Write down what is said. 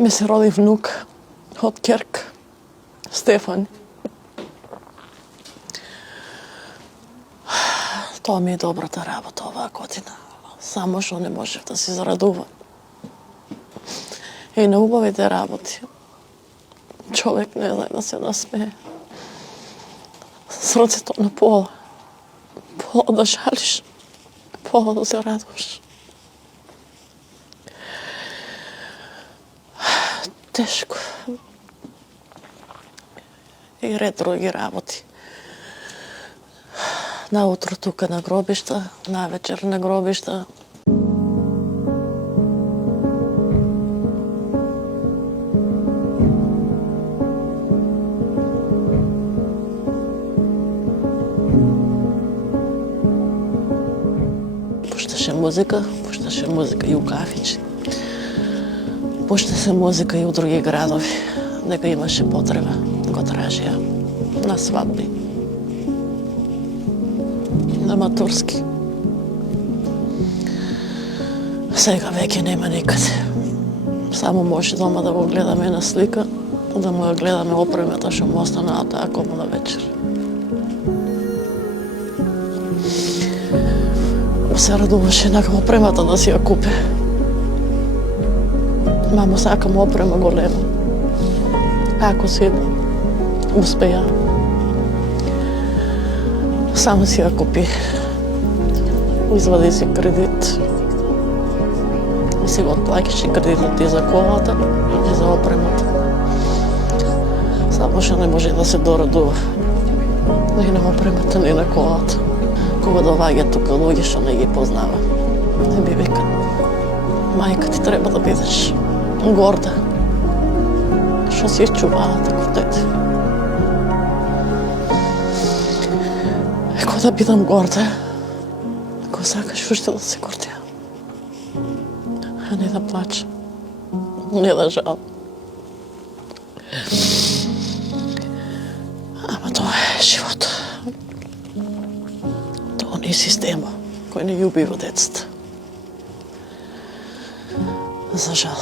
ми се роди внук од ќерка, Стефан. Тоа ми е добрата работа оваа година. Само што не можев да се зарадувам. И на убавите работи човек не знае да се насмее. Срцето на пола. Пола да жалиш, пола да се радуваш. Тешко. И ред други работи. Наутро тука на гробишта, навечер на гробишта. Пушташе музика и у кафичи. Пушташе музика и у други градови. Дека имаше потреба, го тражија. На свадби. На матурски. Сега веќе нема никаде. Само може дома да го гледаме на слика, да му ја гледаме опремата што му остана таа комуна вечер. Се радуваше на опремата да си ја купе. Мамо, сакам опрема голема. Ако си успеја, само си ја купи. Извади си кредит. И си го отплаќаш кредитот и за колата, и за опремата. Само што не може да се дорадува. Ни на опремата, ни на колата. Кога доваѓа тука луѓе што не ги познава. Не би вика, мајка ти треба да бидеш горда. Што си чувала тако дете. Еко да бидам горда, ако сакаш уште да се гордеа. А не да плача, не да жал. Ама тоа е живот. Тоа не е система кој не ја убива децата. За жал.